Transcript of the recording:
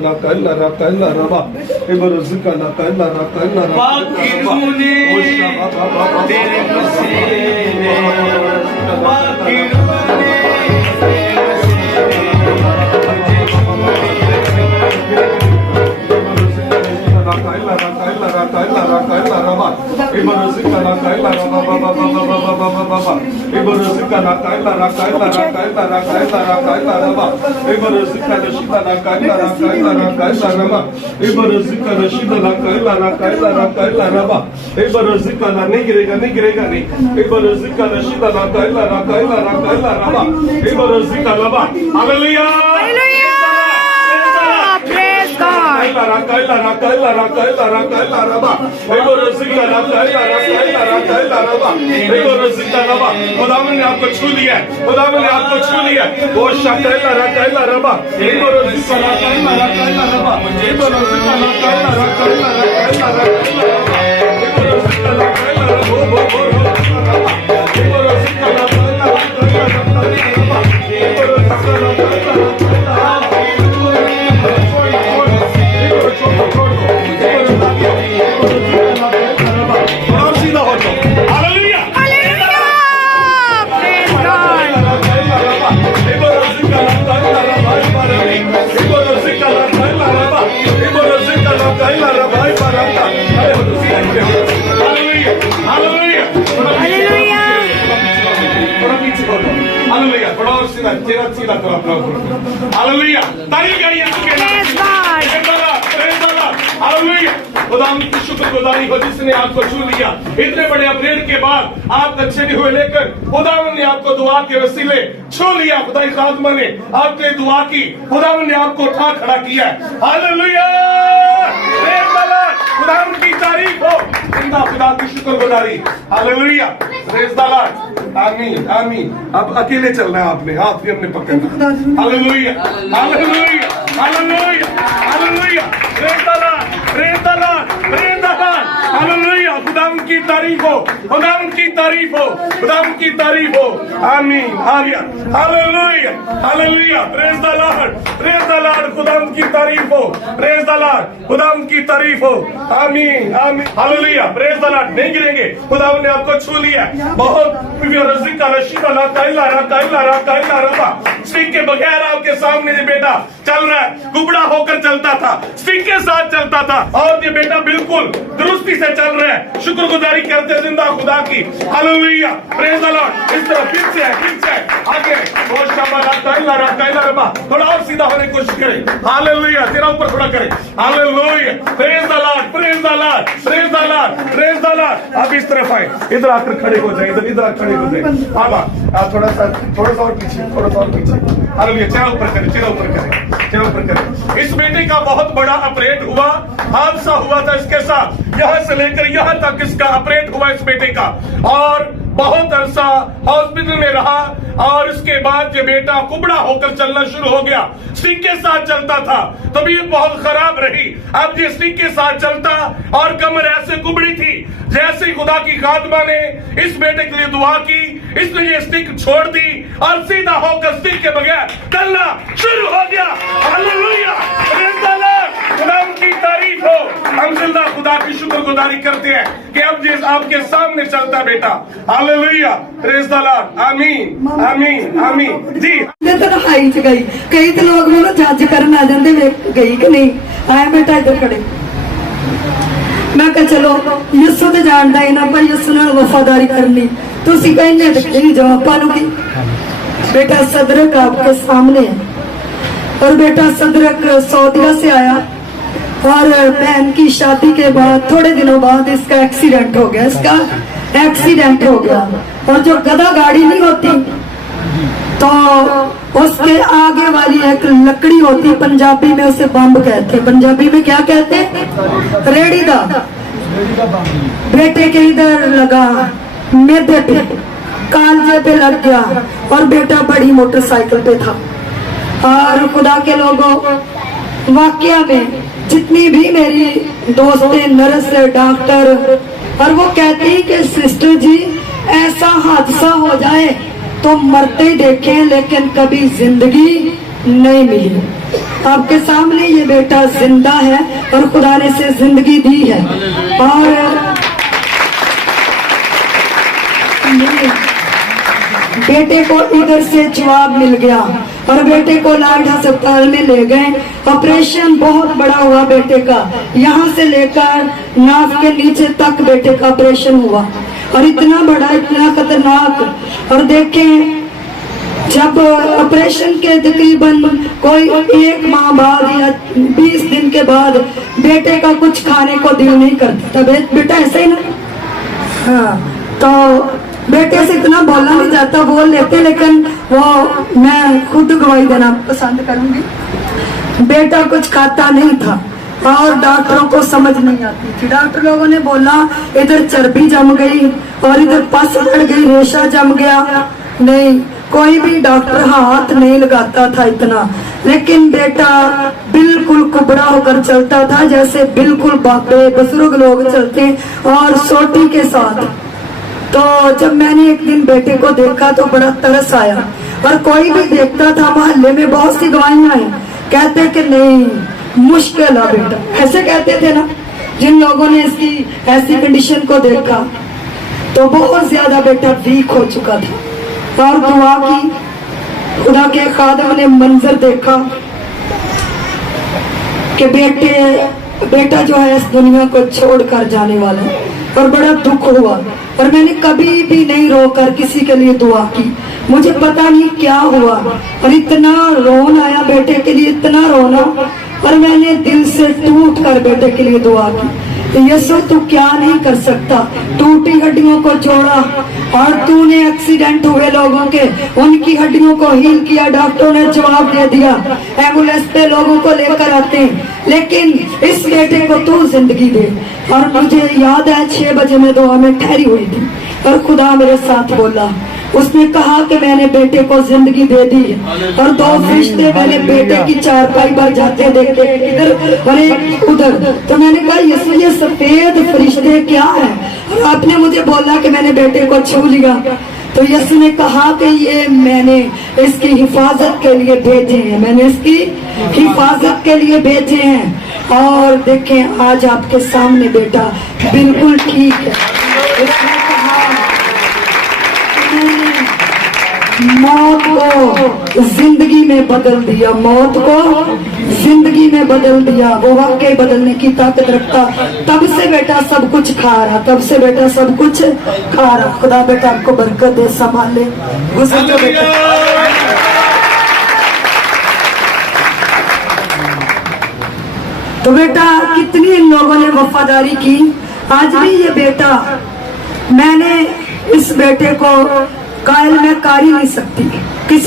la kalla ra kalla raba ibaruzika la kalla ra kalla raba पाकिरूने तेरे पसीने पाकिरूने तेरे नहीं गिरेगा नहीं गिरेगा नहीं खुदावन ने आपको छू लिया, खुदावन ने आपको छू लिया। वो शाकैला रकैला रबा खुदावंदी हो जिसने आपको छू लिया। इतने बड़े अपरेड के बाद आप अच्छे नहीं हुए, लेकिन खुदावन ने आपको दुआ के वसीले छू लिया। खुदाई खादमा ने आपके दुआ की, खुदावन ने आपको उठा खड़ा किया। हालेलुया, खुदावन की तारीफ हो, जिंदा खुदा की शुक्रगुजारी। Hallelujah, praise the lord. आमीन आमीन। अब अकेले चलना है आपने, हाथ भी अपने पकड़ना। Hallelujah hallelujah hallelujah hallelujah, praise the Lord praise the Lord praise the Lord. Hallelujah, खुदावन की तारीफ हो, खुदावन की तारीफ हो, खुदावन की तारीफ हो। आमीन hallelujah hallelujah hallelujah, praise the Lord praise the Lord. खुदावन की तारीफ हो, प्रेज़ द लॉर्ड, खुदावन की तारीफ हो। आमीन आमीन हालेलुया, प्रेज़ द लॉर्ड। नहीं गिरेंगे, खुदावन ने आपको छू लिया। बहुत स्टिक के बगैर आपके सामने ये बेटा चल रहा है, कुबड़ा होकर चलता था, स्टिक के साथ चलता था, और ये बेटा बिल्कुल दुरुस्ती से चल रहा है। शुक्रगुजारी करते जिंदा खुदा की। Hallelujah, praise the Lord. इस तरह फिर से आगे वो थोड़ा और सीधा होने की कोशिश करें। हालेलुया, तेरा ऊपर थोड़ा करें। Hallelujah, praise the Lord praise the Lord praise the Lord praise the Lord. आप इस तरफ आए, इधर आकर खड़े हो जाए, इधर खड़े हो जाए। आप थोड़ा सा और पीछे, थोड़ा सा और पीछे। हालेलुया, चेहरा ऊपर करें, चेहरा ऊपर करें, चेहरा ऊपर करें। इस बेटे का बहुत बड़ा ऑपरेट हुआ, हादसा हुआ था इसके साथ। यहाँ से लेकर यहाँ तक इसका ऑपरेट हुआ इस बेटे का, और बहुत अरसा हॉस्पिटल में रहा, और इसके बाद ये बेटा कुबड़ा होकर चलना शुरू हो गया। स्टिक के साथ चलता था, तबीयत बहुत खराब रही। अब ये स्टिक के साथ चलता और कमर ऐसे कुबड़ी थी। जैसे ही खुदा की खादमा ने इस बेटे के लिए दुआ की, इसने ये स्टिक छोड़ दी और सीधा होकर स्टिक के बगैर चलना शुरू हो गया। हालेलुया, प्रेज़ द लॉर्ड, खुदा की तारीफ हो। हम जिंदा खुदा की शुक्रगुजारी करते हैं कि अब जिस आपके सामने चलता बेटा। Hallelujah, praise the lord. आमीन आमीन आमीन जी। तन्हाई च गई, कई तो लोग मैंने जज करन आ जाते, गई कि नहीं आया बेटा इधर खड़े। मैं कहा चलो यीशु तो जानता ही ना, पर यीशु ने वफादारी करनी। तुसी कहने नहीं जवाबा की बेटा सदरक आपके सामने है, और बेटा सदरक सऊदीया से आया, और बहन की शादी के बाद थोड़े दिनों बाद इसका एक्सीडेंट हो गया। और जो गधा गाड़ी नहीं होती तो उसके आगे वाली एक लकड़ी होती, पंजाबी में उसे बम्ब कहते, पंजाबी में क्या कहते, रेड़ी दा। बेटे के इधर लगा, मेदे पे, कालजे पे लग गया, और बेटा बड़ी मोटरसाइकिल पे था। और खुदा के लोगों, वाकया में जितनी भी मेरी दोस्तें, नर्स, डॉक्टर, और वो कहती कि सिस्टर जी ऐसा हादसा हो जाए तो मरते ही देखे, लेकिन कभी जिंदगी नहीं मिली। आपके सामने ये बेटा जिंदा है और खुदा ने इसे जिंदगी दी है। और बेटे को इधर से जवाब मिल गया और बेटे को लाड अस्पताल में ले गए। ऑपरेशन बहुत बड़ा हुआ बेटे का, यहाँ से लेकर नाक के नीचे तक बेटे का ऑपरेशन हुआ और इतना बड़ा, इतना खतरनाक। और देखें, जब ऑपरेशन के तकरीबन कोई 1 माह बाद या 20 दिन के बाद बेटे का कुछ खाने को दिल नहीं करता था। बेटा ऐसे ही ना, हाँ, तो बेटे से इतना बोलना नहीं जाता, बोल लेते, लेकिन वो मैं खुद गवाही देना पसंद करूंगी। बेटा कुछ खाता नहीं था और डॉक्टरों को समझ नहीं आती थी। डॉक्टर लोगों ने बोला इधर चर्बी जम गई और इधर पस बढ़ गई, रेशा जम गया। नहीं, कोई भी डॉक्टर हाथ नहीं लगाता था इतना, लेकिन बेटा बिल्कुल कुबड़ा होकर चलता था, जैसे बिल्कुल बाबे बुजुर्ग लोग चलते और सोटी के साथ। तो जब मैंने एक दिन बेटे को देखा तो बड़ा तरस आया और कोई भी देखता था, मोहल्ले में बहुत सी गवाहियां हैं, कहते कि नहीं मुश्किल है बेटा, ऐसे कहते थे ना जिन लोगों ने इसकी ऐसी कंडीशन को देखा। तो बहुत ज्यादा बेटा वीक हो चुका था और दुआ की, खुदा के खादिम ने मंजर देखा कि बेटा जो है इस दुनिया को छोड़कर जाने वाला है और बड़ा दुख हुआ। और मैंने कभी भी नहीं रोकर किसी के लिए दुआ की, मुझे पता नहीं क्या हुआ और इतना रोना आया बेटे के लिए, इतना रोना, और मैंने दिल से टूट कर बेटे के लिए दुआ की। यीशु तू क्या नहीं कर सकता, टूटी हड्डियों को जोड़ा और तूने एक्सीडेंट हुए लोगों के उनकी हड्डियों को हील किया। डॉक्टरों ने जवाब दे दिया, एम्बुलेंस पे लोगों को लेकर आते हैं, लेकिन इस बेटे को तू जिंदगी दे। और मुझे याद है 6 बजे मैं दुआ में ठहरी हुई थी और खुदा मेरे साथ बोला, उसने कहा कि मैंने बेटे को जिंदगी दे दी है। और 2 फरिश्ते मैंने बेटे की चारपाई पर जाते देखे, इधर और एक उधर। तो मैंने कहा ये सफेद फरिश्ते क्या है? और आपने मुझे बोला कि मैंने बेटे को छू लिया। तो यीशु ने कहा कि ये मैंने इसकी हिफाजत के लिए भेजे हैं, मैंने इसकी हिफाजत के लिए भेजे हैं। और देखें आज आपके सामने बेटा बिल्कुल ठीक है। उसने कहा मौत को जिंदगी में बदल दिया, मौत को जिंदगी में बदल दिया। वो वाकई बदलने की ताकत रखता। तब से बेटा सब कुछ खा रहा, तब से बेटा सब कुछ खा रहा। खुदा बेटा आपको बरकत दे, संभाल ले। तो बेटा कितनी इन लोगों ने वफादारी की। आज भी ये बेटा, मैंने इस बेटे को कायल में कर ही नहीं सकती किसी